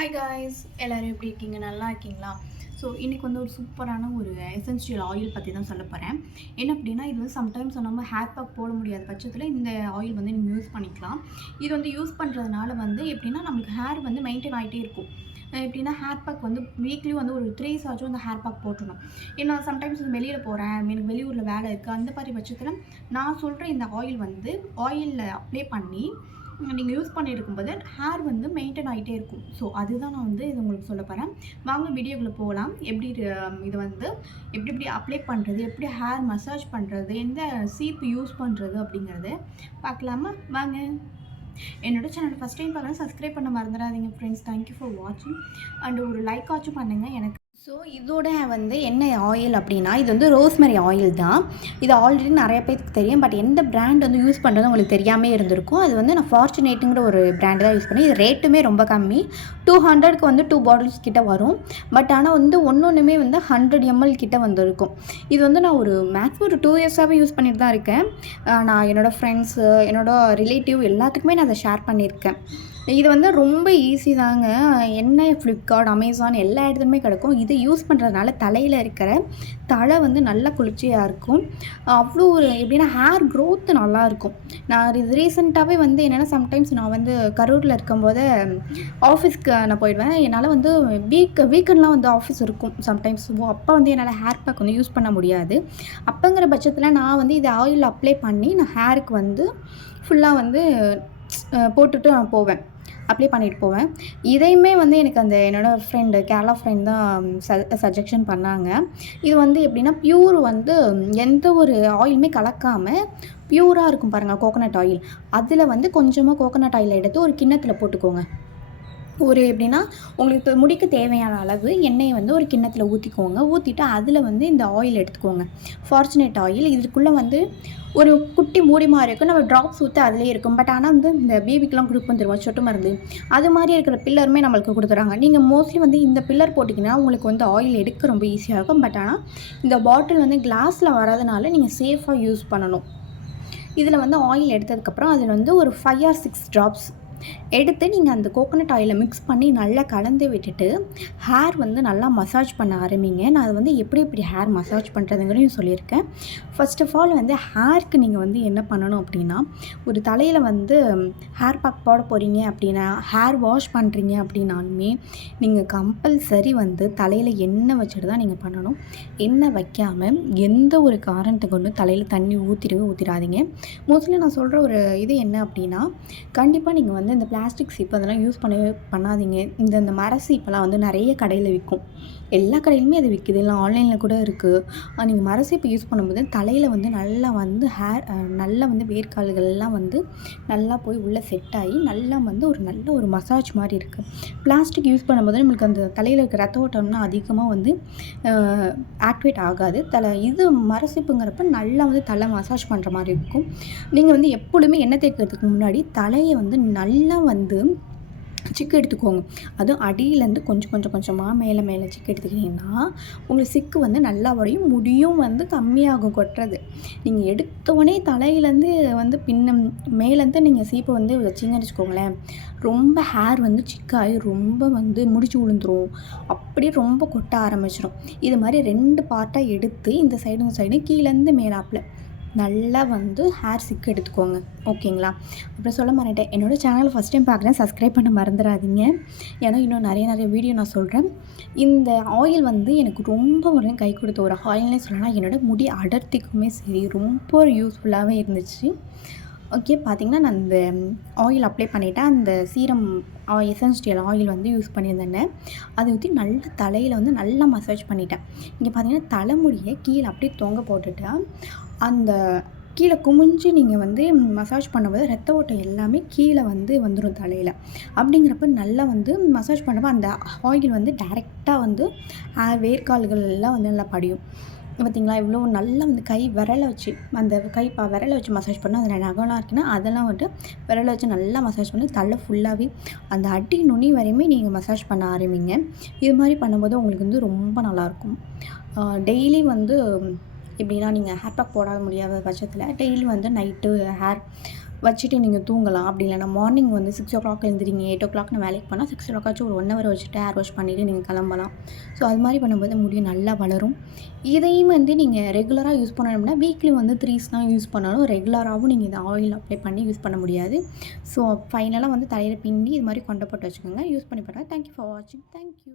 Hi guys, எல்லோரும் எப்படி இருக்கீங்க? நல்லா இருக்கீங்களா? ஸோ இன்றைக்கி வந்து ஒரு சூப்பரான ஒரு எசென்ஷியல் ஆயில் பற்றி தான் சொல்ல போகிறேன். என்ன அப்படின்னா, இது வந்து சம்டைம்ஸ் நம்ம ஹேர் பேக் போட முடியாத பட்சத்தில் இந்த ஆயில் வந்து நீங்கள் யூஸ் பண்ணிக்கலாம். இது வந்து யூஸ் பண்ணுறதுனால வந்து எப்படின்னா, நம்மளுக்கு ஹேர் வந்து மெயின்டைன் ஆகிட்டே இருக்கும். எப்படின்னா ஹேர் பேக் வந்து வீக்லி வந்து ஒரு 3 ஆச்சும் அந்த ஹேர் பேக் போட்டுடணும். ஏன்னா சம்டைம்ஸ் வந்து வெளியில் போகிறேன், எனக்கு வெளியூரில் வேலை இருக்குது, அந்த மாதிரி பட்சத்தில் நான் சொல்கிற இந்த ஆயில் வந்து ஆயிலில் அப்ளை பண்ணி நீங்கள் யூஸ் பண்ணியிருக்கும்போது ஹேர் வந்து மெயின்டைன் ஆகிட்டே இருக்கும். ஸோ அதுதான் நான் வந்து இது உங்களுக்கு சொல்ல போகிறேன். வாங்க வீடியோக்குள்ளே போகலாம். எப்படி இது வந்து எப்படி எப்படி அப்ளை பண்ணுறது, எப்படி ஹேர் மசாஜ் பண்ணுறது, எந்த சீப்பு யூஸ் பண்ணுறது அப்படிங்கிறது பார்க்கலாமா? வாங்க. என்னோட சேனல் ஃபஸ்ட் டைம் பார்க்குறேன், சப்ஸ்கிரைப் பண்ண மறந்துடாதீங்க ஃப்ரெண்ட்ஸ். தேங்க்யூ ஃபார் வாட்சிங். அண்ட் ஒரு லைக் ஆச்சும் பண்ணுங்கள் எனக்கு. ஸோ இதோட வந்து என்ன ஆயில் அப்படின்னா, இது வந்து ரோஸ்மெரி ஆயில் தான். இது ஆல்ரெடி நிறைய பேருக்கு தெரியும். பட் எந்த பிராண்ட் வந்து யூஸ் பண்ணுறது உங்களுக்கு தெரியாமல் இருந்திருக்கும். அது வந்து நான் ஃபார்ச்சுனேட்டுங்கிற ஒரு பிராண்டு தான் யூஸ் பண்ணேன். இது ரேட்டுமே ரொம்ப கம்மி. 200க்கு வந்து 2 பாட்டில்ஸ் கிட்ட வரும். பட் ஆனால் வந்து ஒன்றுமே வந்து 100 ml கிட்ட வந்துருக்கும். இது வந்து நான் ஒரு மேக்ஸிமம் ஒரு 2 இயர்ஸாகவே யூஸ் பண்ணிட்டு தான் இருக்கேன். நான் என்னோடய ஃப்ரெண்ட்ஸு, என்னோடய ரிலேட்டிவ் எல்லாத்துக்குமே நான் அதை ஷேர் பண்ணியிருக்கேன். இது வந்து ரொம்ப ஈஸி தாங்க. என்ன ஃப்ளிப்கார்ட், அமேசான் எல்லா இடத்துலையுமே கிடைக்கும். இது யூஸ் பண்ணுறதுனால தலையில் இருக்கிற தலை வந்து நல்லா குளிர்ச்சியாக இருக்கும். அவ்வளோ ஒரு எப்படின்னா ஹேர் க்ரோத்து நல்லாயிருக்கும். நான் இது ரீசெண்டாகவே வந்து என்னென்னா, சம்டைம்ஸ் நான் வந்து கரூரில் இருக்கும்போது ஆஃபீஸ்க்கு நான் போயிடுவேன். என்னால் வந்து வீக்கெண்ட்லாம் வந்து ஆஃபீஸ் இருக்கும் சம்டைம்ஸ். அப்போ வந்து என்னால் ஹேர் பேக் வந்து யூஸ் பண்ண முடியாது. அப்போங்கிற பட்சத்தில் நான் வந்து இது ஆயில் அப்ளை பண்ணி நான் ஹேருக்கு வந்து ஃபுல்லாக வந்து போட்டுட்டு நான் போவேன். அப்ளை பண்ணிட்டு போவேன். இதையுமே வந்து எனக்கு அந்த என்னோடய ஃப்ரெண்டு, கேரளா ஃப்ரெண்ட் தான் சஜெக்ஷன் பண்ணாங்க. இது வந்து எப்படின்னா, ப்யூர் வந்து எந்த ஒரு ஆயிலுமே கலக்காமல் ப்யூராக இருக்கும் பாருங்கள் கோகோனட் ஆயில். அதில் வந்து கொஞ்சமாக கோகோனட் ஆயில் எடுத்து ஒரு கிண்ணத்தில் போட்டுக்கோங்க. ஒரு எப்படின்னா, உங்களுக்கு முடிக்கு தேவையான அளவு எண்ணெயை வந்து ஒரு கிண்ணத்தில் ஊற்றிக்கோங்க. ஊற்றிட்டு அதில் வந்து இந்த ஆயில் எடுத்துக்கோங்க. Fortunate oil. இதுக்குள்ளே வந்து ஒரு குட்டி மூடி மாதிரி இருக்கும். நம்ம ட்ராப்ஸ் ஊற்றி அதிலே இருக்கும். பட் ஆனால் வந்து இந்த பேபிக்கெலாம் கொடுப்போம் தெரியுமா, சொட்டு மருந்து, அது மாதிரி இருக்கிற பில்லருமே நம்மளுக்கு கொடுத்துறாங்க. நீங்கள் மோஸ்ட்லி வந்து இந்த பில்லர் போட்டிங்கன்னா உங்களுக்கு வந்து ஆயில் எடுக்க ரொம்ப ஈஸியாக இருக்கும். பட் ஆனால் இந்த பாட்டில் வந்து கிளாஸில் வரதுனால நீங்கள் சேஃபாக யூஸ் பண்ணணும். இதில் வந்து ஆயில் எடுத்ததுக்கப்புறம் அதில் வந்து ஒரு 5 or 6 ட்ராப்ஸ் எடுத்து நீங்கள் அந்த கோகோனட் ஆயிலை மிக்ஸ் பண்ணி நல்லா கலந்து விட்டுட்டு ஹேர் வந்து நல்லா மசாஜ் பண்ண ஆரம்பிங்க. நான் அது வந்து எப்படி ஹேர் மசாஜ் பண்ணுறதுங்கிறதையும் சொல்லியிருக்கேன். ஃபர்ஸ்ட் ஆஃப் ஆல் வந்து ஹேருக்கு நீங்கள் வந்து என்ன பண்ணணும் அப்படின்னா, ஒரு தலையில் வந்து ஹேர் பேக் போட போகிறீங்க அப்படின்னா, ஹேர் வாஷ் பண்ணுறீங்க அப்படின்னாலுமே நீங்கள் கம்பல்சரி வந்து தலையில் எண்ணெய் வச்சுட்டு தான் நீங்கள் பண்ணணும். எண்ணெய் வைக்காமல் எந்த ஒரு காரணத்தை கொண்டு தலையில் தண்ணி ஊற்றிடாதீங்க. மோஸ்ட்லி நான் சொல்கிற ஒரு இது என்ன அப்படின்னா, கண்டிப்பாக நீங்கள் வந்து இந்த பிளாஸ்டிக் சீப்பு அதெல்லாம் யூஸ் பண்ணாதீங்க. இந்த மர சீப்பெல்லாம் வந்து நிறைய கடையில் விற்கும். எல்லா கடையிலுமே அது விற்கிது, இல்லை ஆன்லைனில் கூட இருக்குது. நீங்கள் மர சீப்பு யூஸ் பண்ணும்போது தலையில் வந்து நல்லா வந்து நல்லா வந்து வேர்க்கால்கள்லாம் வந்து நல்லா போய் உள்ளே செட் ஆகி நல்லா வந்து நல்ல ஒரு மசாஜ் மாதிரி இருக்குது. பிளாஸ்டிக் யூஸ் பண்ணும்போது நம்மளுக்கு அந்த தலையில் இருக்கிற ரத்த ஓட்டம்னா அதிகமாக வந்து ஆக்டிவேட் ஆகாது. இது மர சீப்புங்கிறப்ப நல்லா வந்து தலை மசாஜ் பண்ணுற மாதிரி இருக்கும். நீங்கள் வந்து எப்பொழுதுமே எண்ணெய் தேய்க்கிறதுக்கு முன்னாடி தலையை வந்து நல்லா வந்து சிக்கு எடுத்துக்கோங்க. அதுவும் அடியிலேருந்து கொஞ்சமாக மேலே சிக்கு எடுத்துக்கிட்டிங்கன்னா உங்களுக்கு சிக்கு வந்து நல்லா வரையும், முடியும் வந்து கம்மியாகும் கொட்டுறது. நீங்கள் எடுத்தோடனே தலையிலேருந்து வந்து மேலேருந்து நீங்கள் சீப்பை வந்து வச்சிங்கன்னு வச்சுக்கோங்களேன், ரொம்ப ஹேர் வந்து சிக்காகி ரொம்ப வந்து முடிச்சு விழுந்துரும். அப்படியே ரொம்ப கொட்ட ஆரம்பிச்சிடும். இது மாதிரி 2 பார்ட்டாக எடுத்து இந்த சைடு கீழேருந்து மேலாப்பில் நல்லா வந்து ஹேர் சிக்கு எடுத்துக்கோங்க. ஓகேங்களா? அப்புறம் சொல்ல மறந்துட்டேன், என்னோடய சேனலை ஃபஸ்ட் டைம் பார்க்குறேன், சப்ஸ்கிரைப் பண்ண மறந்துடாதீங்க. ஏன்னா இன்னும் நிறைய வீடியோ நான் சொல்கிறேன். இந்த ஆயில் வந்து எனக்கு ரொம்ப ஒரு கை கொடுத்த ஒரு ஆயில்னே சொல்லலாம். என்னோடய முடி அடர்த்திக்குமே சரி ரொம்ப யூஸ்ஃபுல்லாகவே இருந்துச்சு. ஓகே, பார்த்திங்கன்னா நான் இந்த ஆயில் அப்ளை பண்ணிவிட்டேன். அந்த சீரம் எசென்ஷியல் ஆயில் வந்து யூஸ் பண்ணியிருந்தேன். அதை ஊற்றி நல்லா தலையில் வந்து நல்லா மசாஜ் பண்ணிட்டேன். இங்கே பார்த்திங்கன்னா தலைமுடியை கீழே அப்படியே தொங்க போட்டுட்டு அந்த கீழே குமிஞ்சு நீங்கள் வந்து மசாஜ் பண்ணும்போது ரத்த ஓட்டம் எல்லாமே கீழே வந்து வந்துடும் தலையில். அப்படிங்கிறப்ப நல்லா வந்து மசாஜ் பண்ணுறப்ப அந்த ஆயில் வந்து டைரெக்டாக வந்து வேர்க்கால்கள் எல்லாம் வந்து நல்லா படியும். பார்த்திங்களா? இவ்வளோ நல்லா வந்து கை விரலை வச்சு அந்த விரலை வச்சு மசாஜ் பண்ணால் அதில் நகம்லாம் இருக்குன்னா அதெல்லாம் வந்துட்டு விரலை வச்சு நல்லா மசாஜ் பண்ணி தலை ஃபுல்லாகவே அந்த அடி நுனி வரையுமே நீங்கள் மசாஜ் பண்ண ஆரம்பிங்க. இது மாதிரி பண்ணும்போது உங்களுக்கு வந்து ரொம்ப நல்லாயிருக்கும். டெய்லி வந்து எப்படின்னா, நீங்கள் ஹேர் பேக் போட முடியாத பட்சத்தில் டெய்லி வந்து நைட்டு வச்சுட்டு நீங்கள் தூங்கலாம். அப்படி இல்லைனா மார்னிங் வந்து 6:00 எழுந்திரிங்க, 8:00 நான் வேலைக்கு போனால் 6:00 ஆச்சும் ஒரு 1 ஹவர் வச்சுட்டு ஹேர் வாஷ் பண்ணிவிட்டு நீங்கள் கிளம்பலாம். ஸோ அது மாதிரி பண்ணும்போது முடி நல்லா வளரும். இதையும் வந்து நீங்கள் ரெகுலராக யூஸ் பண்ணணும்னா வீக்லி வந்து 3 தான் யூஸ் பண்ணணும். ரெகுலராகவும் நீங்கள் இந்த ஆயில் அப்ளை பண்ணி யூஸ் பண்ண முடியாது. ஸோ ஃபைனலாக வந்து தலையில் பின்னி இது மாதிரி கொண்டை போட்டு வச்சுக்கோங்க. யூஸ் பண்ணி பாருங்கள். தேங்க் யூ ஃபார் வாட்சிங். Thank you.